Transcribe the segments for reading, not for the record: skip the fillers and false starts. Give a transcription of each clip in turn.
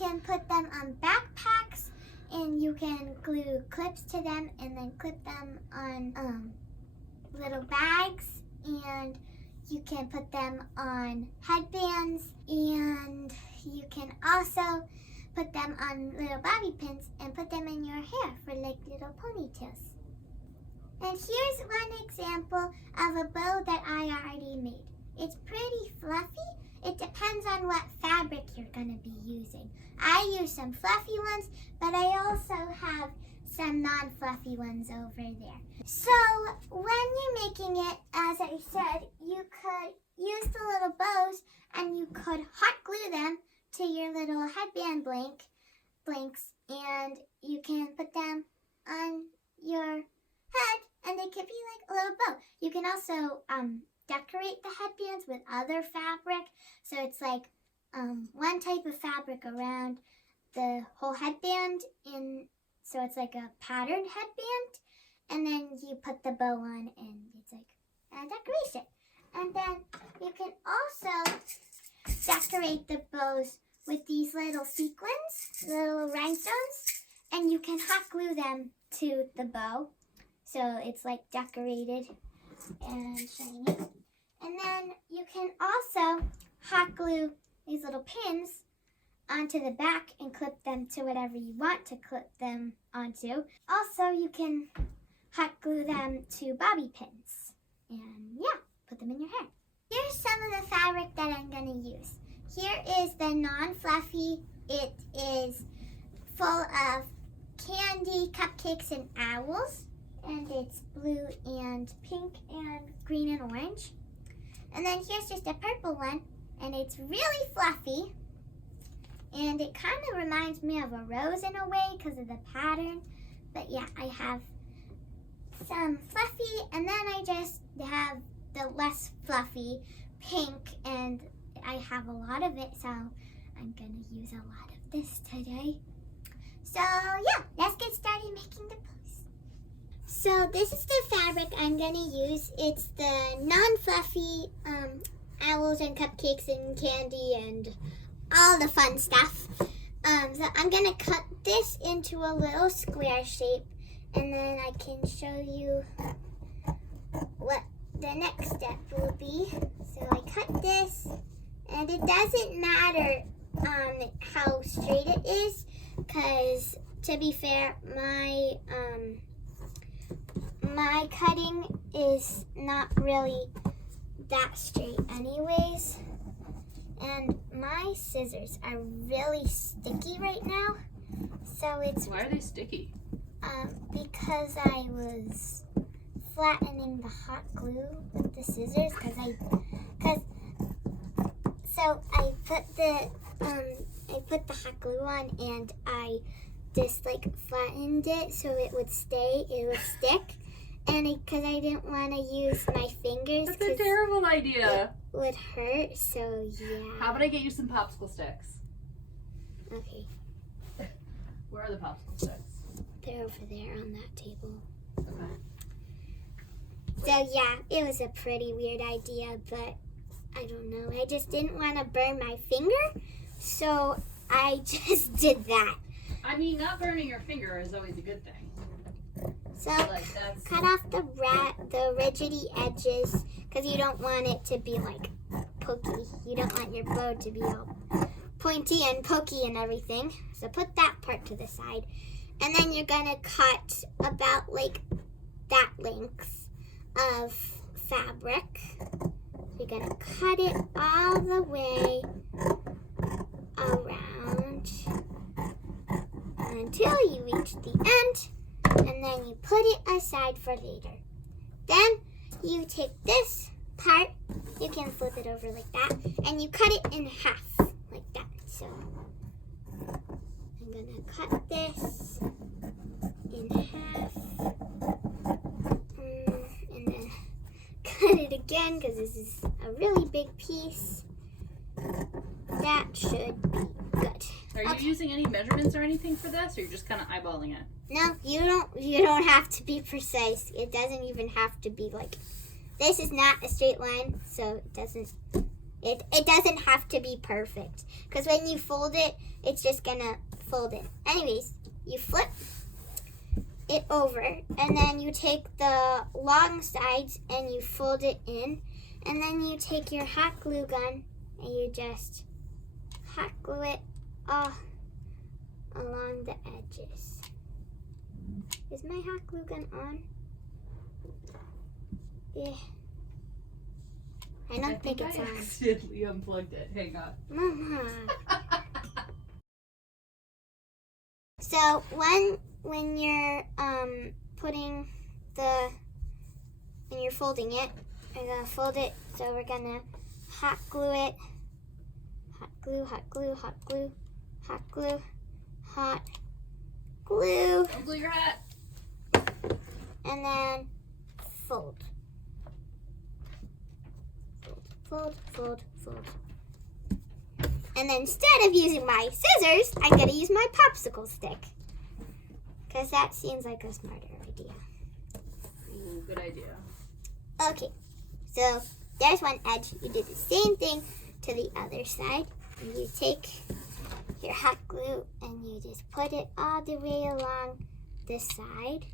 can put them on backpacks, and you can glue clips to them and then clip them on little bags, and you can put them on headbands, and you can also put them on little bobby pins and put them in your hair for like little ponytails. And here's one example of a bow that I already made. It's pretty fluffy. It depends on what fabric you're going to be using. I use some fluffy ones, but I also have some non-fluffy ones over there. So when you're making it, as I said, you could use the little bows and you could hot glue them to your little headband blanks, and you can put them on your head and they could be like a little bow. You can also decorate the headbands with other fabric, so it's like one type of fabric around the whole headband, so it's like a patterned headband, and then you put the bow on and it's like a decoration. And then you can also decorate the bows with these little sequins, little rhinestones, and you can hot glue them to the bow, so it's like decorated and shiny. And then you can also hot glue these little pins onto the back and clip them to whatever you want to clip them onto. Also, you can hot glue them to bobby pins and yeah, put them in your hair. Here's some of the fabric that I'm going to use. Here is the non-fluffy. It is full of candy, cupcakes, and owls. And it's blue and pink and green and orange. And then here's just a purple one, and it's really fluffy. And it kind of reminds me of a rose in a way because of the pattern. But yeah, I have some fluffy, and then I just have the less fluffy pink, and I have a lot of it, so I'm going to use a lot of this today. So yeah, let's get started making the bows. So this is the fabric I'm going to use. It's the non-fluffy owls and cupcakes and candy and all the fun stuff. So I'm going to cut this into a little square shape, and then I can show you what the next step will be. So I cut this, and it doesn't matter how straight it is, because to be fair, my cutting is not really that straight anyways. And my scissors are really sticky right now, so it's... Why are they sticky? Because I was flattening the hot glue with the scissors, so I put the hot glue on, and I just like flattened it so it would stick, and because I didn't want to use my fingers. That's a terrible idea. It would hurt, so yeah. How about I get you some popsicle sticks? Okay. Where are the popsicle sticks? They're over there on that table. Okay. So yeah, it was a pretty weird idea, but I don't know. I just didn't want to burn my finger, so I just did that. I mean, not burning your finger is always a good thing. So cut off the rigidy edges, because you don't want it to be like pokey. You don't want your bow to be all pointy and pokey and everything. So put that part to the side. And then you're going to cut about like that length of fabric. You're going to cut it all the way around until you reach the end, and then you put it aside for later. Then you take this part, you can flip it over like that, and you cut it in half like that. So I'm gonna cut this in half, and then cut it again because this is a really big piece. That should be good. Are you using any measurements or anything for this, or you're just kind of eyeballing it? No, you don't have to be precise. It doesn't even have to be like, this is not a straight line, so it doesn't It doesn't have to be perfect. Because when you fold it, it's just gonna fold it. Anyways, you flip it over, and then you take the long sides and you fold it in, and then you take your hot glue gun and you just hot glue it all along the edges. Is my hot glue gun on? Yeah. I don't think it's I on. accidentally unplugged it. Hang on. Mama. So when you're when you're folding it, we're gonna fold it. So we're gonna hot glue it. Hot glue, hot glue, hot glue, hot glue, hot glue. Don't glue your hat. And then fold. Fold, fold, fold. And then instead of using my scissors, I'm going to use my popsicle stick. Because that seems like a smarter idea. Ooh, good idea. Okay, so there's one edge. You do the same thing to the other side. And you take your hot glue and you just put it all the way along this side.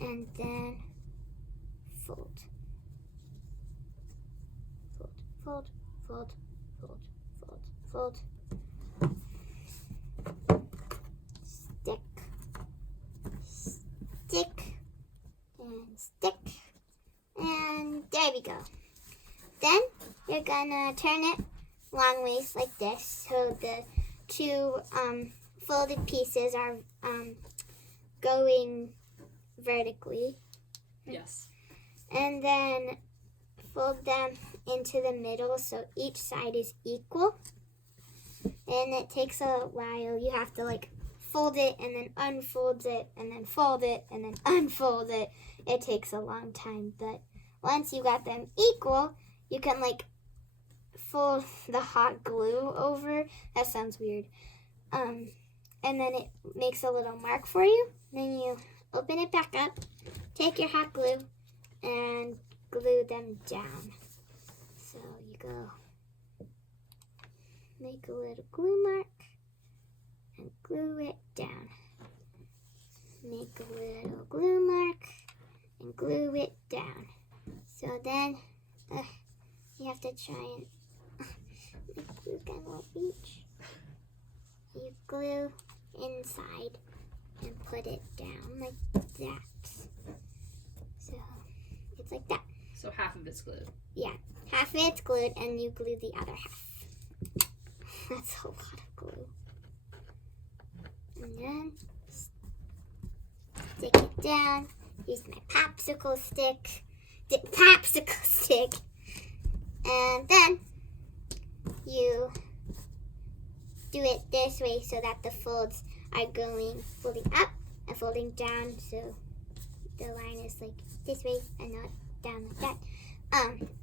And then fold. Fold, fold, fold, fold, fold. Stick, stick, and stick. And there we go. Then you're gonna turn it long ways like this, so the two folded pieces are going vertically. Yes. And then fold them into the middle so each side is equal. And it takes a while. You have to like fold it and then unfold it and then fold it and then unfold it. It takes a long time, but once you got them equal, you can like fold the hot glue over. That sounds weird. And then it makes a little mark for you. Then you open it back up, take your hot glue, and glue them down. So you go make a little glue mark and glue it down. Make a little glue mark and glue it down. So then you have to try and my glue gun won't reach. You glue inside and put it down like that. So it's like that. So half of it's glued. Yeah, half of it's glued and you glue the other half. That's a lot of glue. And then stick it down. Use my popsicle stick. And then you do it this way so that the folds are folding up and folding down, so the line is like this way and not down like that.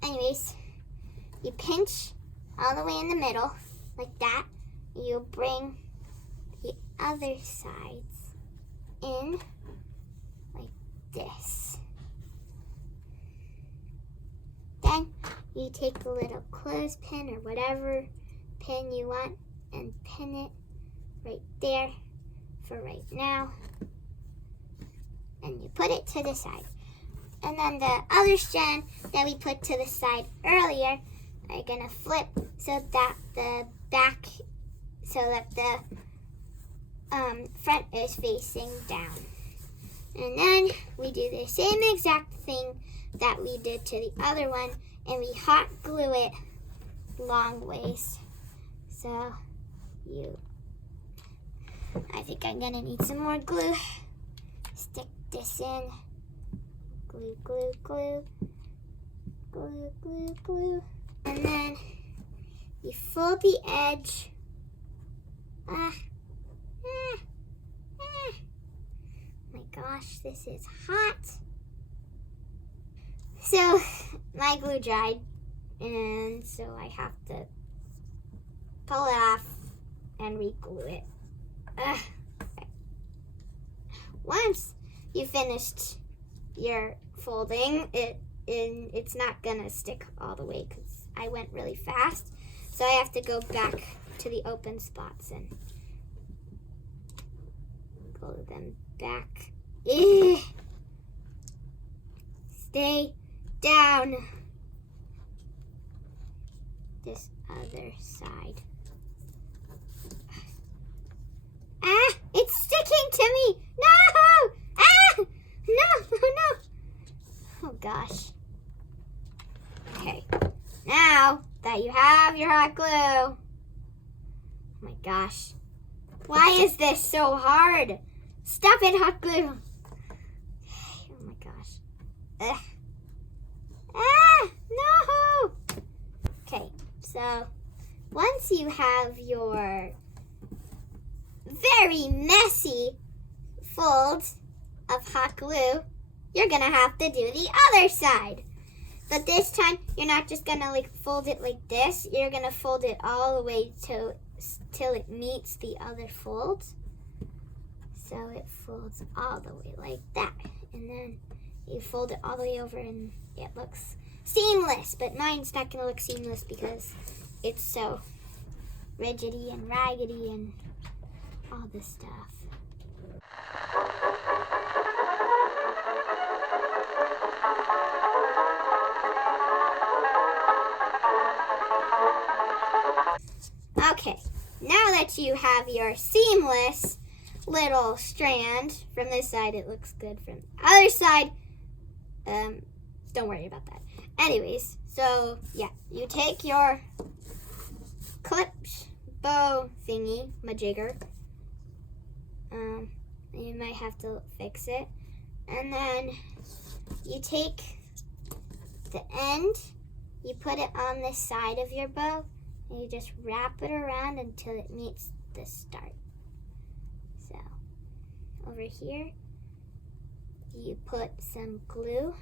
Anyways, you pinch all the way in the middle like that. You bring the other sides in like this. Then you take a little clothespin or whatever pin you want and pin it right there for right now. And you put it to the side. And then the other strand that we put to the side earlier are gonna flip so that the front is facing down. And then we do the same exact thing that we did to the other one, and we hot glue it long ways. So I think I'm gonna need some more glue. Stick this in. Glue, glue, glue. Glue, glue, glue. And then you fold the edge. My gosh, this is hot. So my glue dried, and so I have to pull it off and re-glue it. Once you finished your folding, it's not gonna stick all the way because I went really fast. So I have to go back to the open spots and glue them back. Stay down. This other side. Ah, it's sticking to me. No! Ah! No, no. Oh gosh. Okay. Now that you have your hot glue. Oh my gosh. Why is this so hard? Stop it, hot glue. Oh my gosh. Ugh. Ah, no. Okay, so once you have your very messy folds of hot glue, you're gonna have to do the other side. But this time, you're not just gonna like fold it like this. You're gonna fold it all the way till it meets the other folds. So it folds all the way like that. And then you fold it all the way over and it looks seamless. But mine's not gonna look seamless because it's so rigidy and raggedy and all this stuff. Okay, now that you have your seamless little strand, from this side it looks good, from the other side, don't worry about that. Anyways, so yeah, you take your clipped bow thingy, majigger, you might have to fix it, and then you take the end, you put it on the side of your bow, and you just wrap it around until it meets the start. So, over here, you put some glue.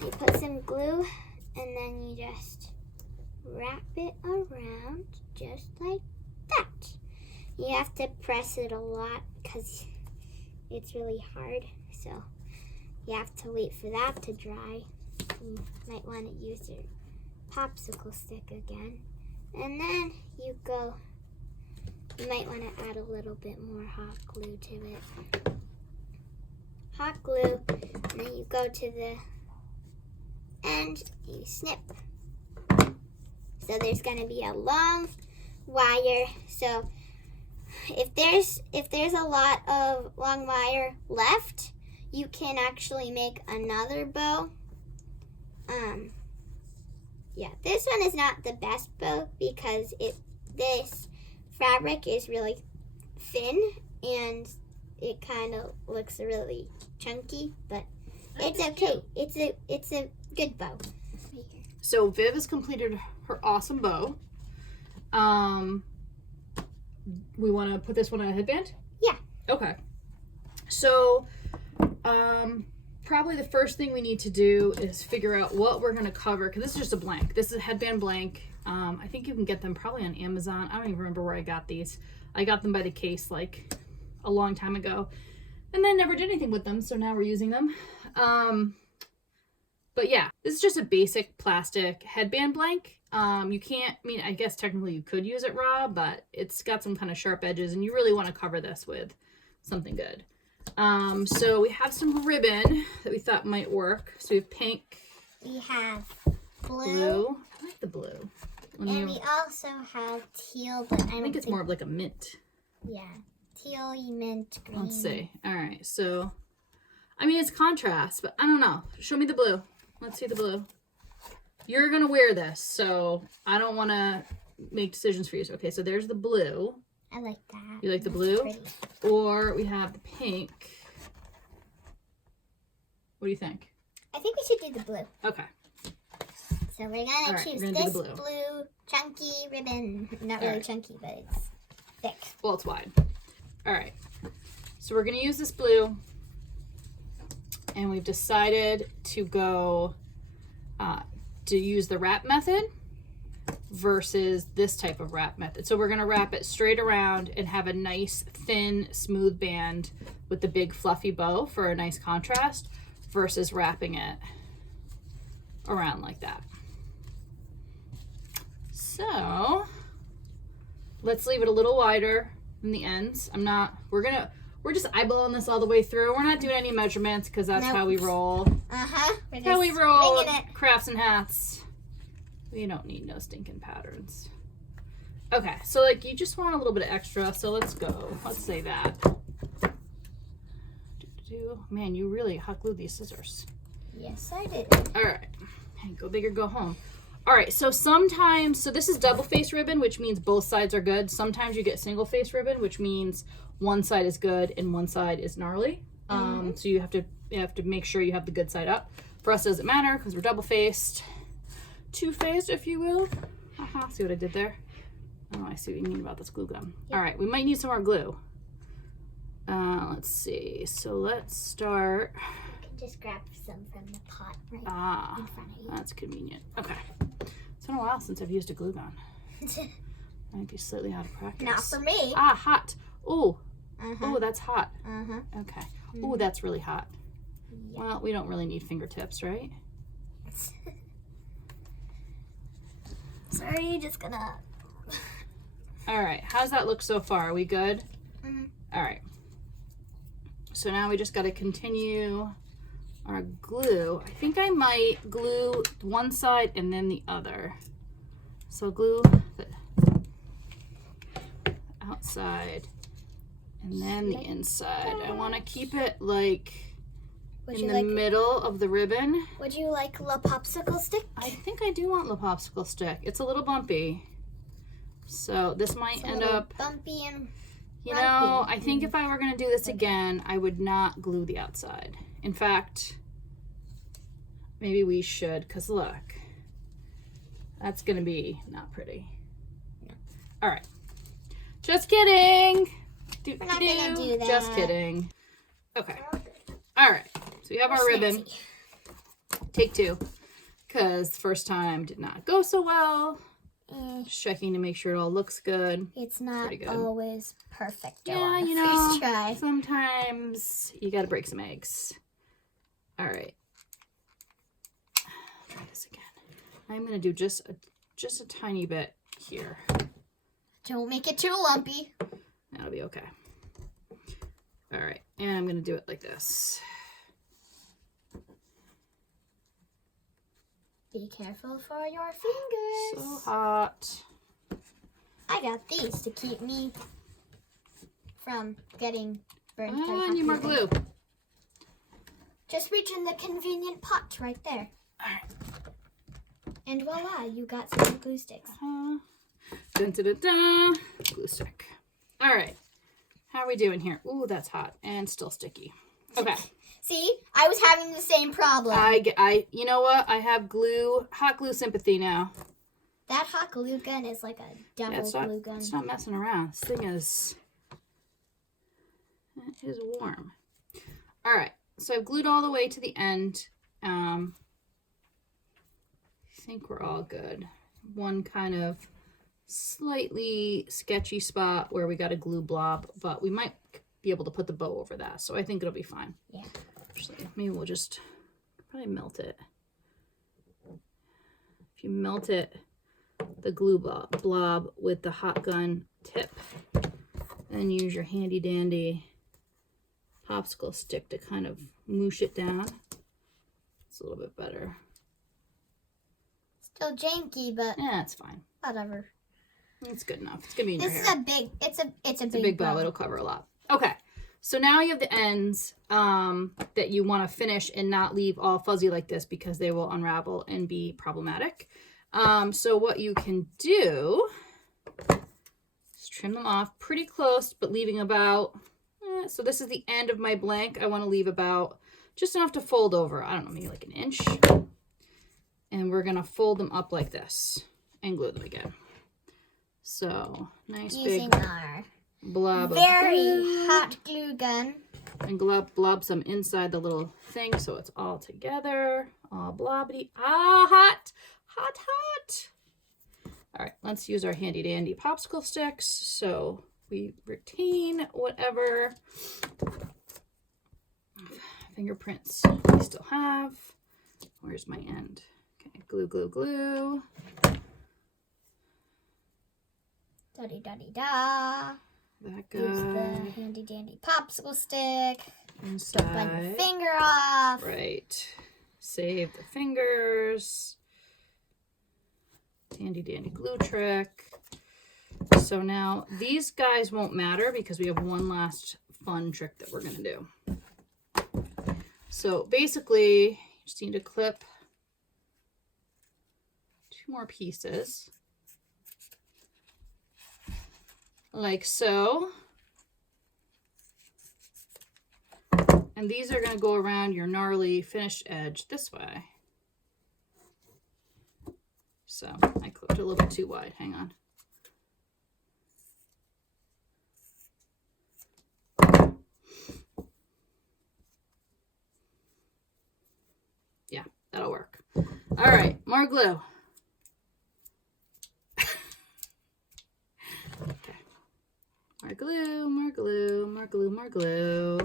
You put some glue, and then you just wrap it around just like that. You have to press it a lot because it's really hard. So, you have to wait for that to dry. You might want to use your popsicle stick again. And then you might want to add a little bit more hot glue to it. Hot glue, and then you go to the end, you snip. So there's going to be a long wire. So if there's a lot of long wire left, you can actually make another bow. Yeah, this one is not the best bow because this fabric is really thin and it kind of looks really chunky, but it's okay. It's a good bow. So Viv has completed her awesome bow. We want to put this one on a headband? Yeah. Okay. So, probably the first thing we need to do is figure out what we're going to cover, because this is just a blank. This is a Headband Blank. I think you can get them probably on Amazon. I don't even remember where I got these. I got them by the case like a long time ago, and then never did anything with them, so now we're using them. But yeah, this is just a basic plastic headband blank. You can't, I mean, I guess technically you could use it raw, but it's got some kind of sharp edges, and you really want to cover this with something good. So we have some ribbon that we thought might work. So we have pink. We have Blue. I like the blue. And we also have teal, but I think it's more of like a mint. Yeah, teal, mint, green. Let's see. All right, so, I mean, it's contrast, but I don't know. Show me the blue. Let's see the blue. You're going to wear this, so I don't want to make decisions for you. Okay, so there's the blue. I like that. You like the blue? Pretty. Or we have the pink. What do you think? I think we should do the blue. Okay. So we're going to choose this blue chunky ribbon. Not really chunky, but it's thick. Well, it's wide. All right. So we're going to use this blue. And we've decided to go to use the wrap method versus this type of wrap method. So we're going to wrap it straight around and have a nice thin smooth band with the big fluffy bow for a nice contrast versus wrapping it around like that. So let's leave it a little wider in the ends. We're just eyeballing this all the way through. We're not doing any measurements because that's how we roll. That's How we roll with crafts and hats. We don't need no stinking patterns. Okay, so like you just want a little bit of extra, so let's go. Let's say that. Man, you really hot glued these scissors. Yes, I did. All right, hey, go big or go home. All right, so sometimes, so this is double face ribbon, which means both sides are good. Sometimes you get single face ribbon, which means one side is good and one side is gnarly. So you have to make sure you have the good side up. For us, it doesn't matter because we're double faced, two-faced, if you will. See what I did there? Oh, I see what you mean about this glue gun. Yep. All right, we might need some more glue. Let's see. So let's start. You can just grab some from the pot right in front of you. That's convenient. Okay. It's been a while since I've used a glue gun. I might be slightly out of practice. Not for me. Hot. Oh. Oh, that's hot. Okay. Oh, that's really hot. Yep. Well, we don't really need fingertips, right? So are you just gonna... All right. How's that look so far? Are we good? All right. So now we just got to continue our glue. I think I might glue one side and then the other. So glue the outside and then the inside. I want to keep it like in the middle of the ribbon. Would you like a popsicle stick? I think I do want the popsicle stick. It's a little bumpy. So this might end up bumpy and you know, I think if I were going to do this again, I would not glue the outside. In fact, maybe we should, because look, that's going to be not pretty. All right. Just kidding. We're not going to do that. Just kidding. Okay. All right. So we have our ribbon. Take two, because the first time did not go so well. Just checking to make sure it all looks good. It's not always perfect. Yeah, you know, try. Sometimes you got to break some eggs. All right. Try this again. I'm going to do just a tiny bit here. Don't make it too lumpy. That'll be okay. All right. And I'm going to do it like this. Be careful for your fingers. So hot. I got these to keep me from getting burnt. I need more glue. Just reach in the convenient pot right there. All right. And voila, you got some glue sticks. Dun, dun, dun, dun. Glue stick. All right. How are we doing here? Ooh, that's hot and still sticky. Okay. See, I was having the same problem. You know what? I have hot glue sympathy now. That hot glue gun is like a double glue gun. It's not messing around. This thing is warm. All right. So I've glued all the way to the end. I think we're all good. One kind of slightly sketchy spot where we got a glue blob, but we might be able to put the bow over that. So I think it'll be fine. Yeah. Actually, maybe we'll just probably melt it. If you melt it, the glue blob with the hot gun tip, and use your handy dandy popsicle stick to kind of moosh it down. It's a little bit better. Still janky, but yeah, it's fine. Whatever. It's good enough. It's gonna be in your hair. This is a big. It's a big bow. It'll cover a lot. Okay. So now you have the ends that you want to finish and not leave all fuzzy like this because they will unravel and be problematic. So what you can do is trim them off pretty close, but leaving about, so this is the end of my blank. I want to leave about just enough to fold over. I don't know, maybe like an inch. And we're going to fold them up like this and glue them again. So nice using big our blob of very glue. hot glue gun. And blob some inside the little thing so it's all together. All blobbity. Hot. Hot, hot. All right, let's use our handy dandy popsicle sticks so we retain whatever fingerprints we still have. Where's my end? Okay, glue, glue, glue. Da-dee-da-dee-da. That Use the guy. handy dandy popsicle stick. Inside. Don't bend your finger off. Right. Save the fingers. Handy dandy glue trick. So now these guys won't matter because we have one last fun trick that we're going to do. So basically, you just need to clip 2 more pieces. Like so. And these are going to go around your gnarly finished edge this way. So I clipped it a little bit too wide. Hang on. Yeah, that'll work. All right, more glue. Okay. More glue, more glue, more glue, more glue.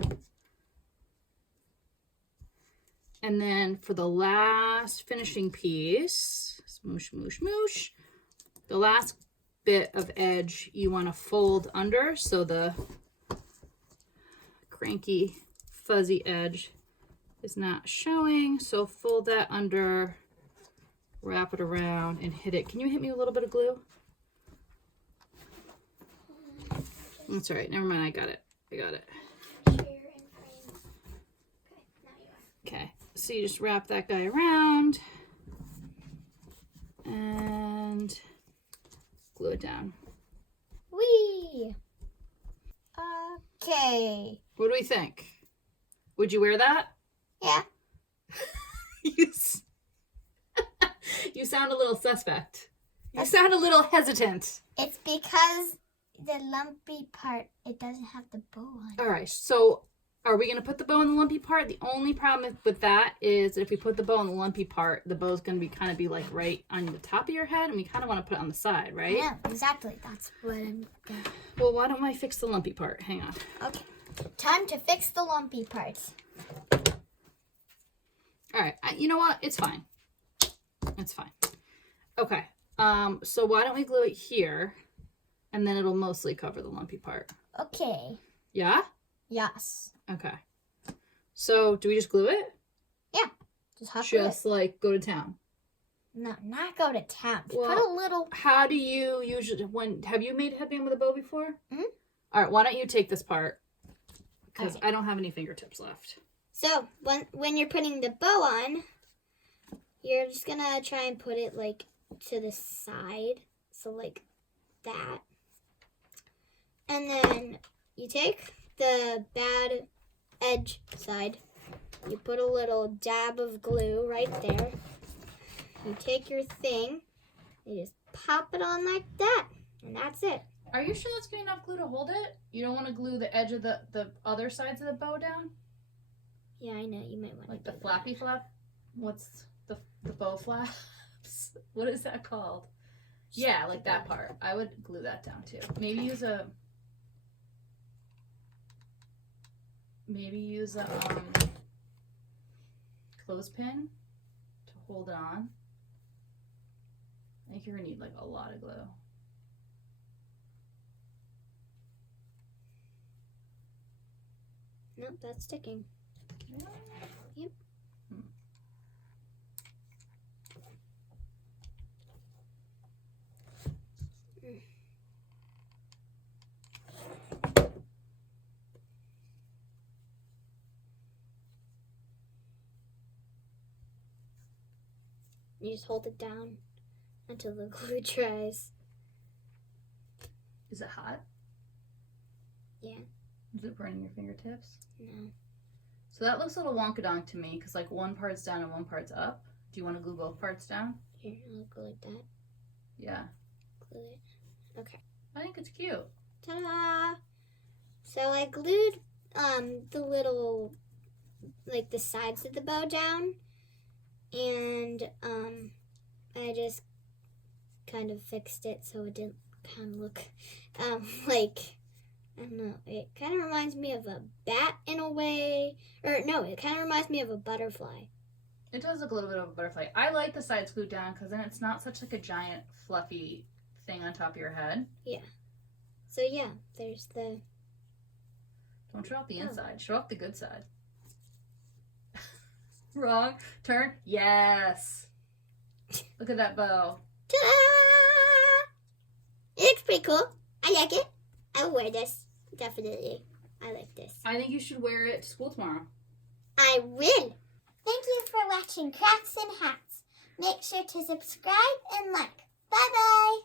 And then for the last finishing piece, smoosh, smoosh, smoosh, the last bit of edge you want to fold under so the cranky, fuzzy edge is not showing. So fold that under, wrap it around, and hit it. Can you hit me with a little bit of glue? That's all right. Never mind. I got it. I got it. Okay. So you just wrap that guy around and glue it down. Whee! Okay. What do we think? Would you wear that? Yeah. You sound a little suspect. You sound a little hesitant. It's because the lumpy part, it doesn't have the bow on it. All right. So are we going to put the bow in the lumpy part? The only problem with that is that if we put the bow in the lumpy part, the bow's going to be kind of like right on the top of your head, and we kind of want to put it on the side, right? Yeah, exactly. That's what I'm going to. Well, why don't I fix the lumpy part? Hang on. Okay. Time to fix the lumpy parts. All right. You know what? It's fine. It's fine. Okay. So why don't we glue it here, and then it'll mostly cover the lumpy part. Okay. Yeah? Yes. Okay. So do we just glue it? Yeah. Just hot Just like go to town. No, not go to town. Just Well, put a little. How do you usually have you made headband with a bow before? Mm-hmm. All right, why don't you take this part? Because Okay. I don't have any fingertips left. So when you're putting the bow on, you're just gonna try and put it like to the side, so like that, and then you take the bad edge side, you put a little dab of glue right there, you take your thing, you just pop it on like that, and that's it. Are you sure that's good enough glue to hold it? You don't want to glue the edge of the other sides of the bow down? Yeah, I know, you might want Like to the flappy flap? What's the bow flaps? What is that called? Yeah, like that part. I would glue that down too. Maybe use a clothespin to hold it on. I think you're gonna need like a lot of glue. Nope, that's sticking. Yep. You just hold it down until the glue dries. Is it hot? Yeah. Is it burning your fingertips? No. So that looks a little wonkadonk to me because like one part's down and one part's up. Do you want to glue both parts down? Here, I'll go like that. Yeah. Glue it. Okay. I think it's cute. Ta-da! So I glued the little, like the sides of the bow down, and I just kind of fixed it so it didn't kind of look like, I don't know, it kind of reminds me of a bat in a way, or no, it kind of reminds me of a butterfly. It does look a little bit of a butterfly. I like the sides glued down because then it's not such like a giant fluffy thing on top of your head. Yeah. So yeah, there's the... Don't show off the inside. Show off the good side. Wrong. Turn. Yes. Look at that bow. Ta-da! It looks pretty cool. I like it. I'll wear this. Definitely. I like this. I think you should wear it to school tomorrow. I will. Thank you for watching Crafts and Hats. Make sure to subscribe and like. Bye-bye.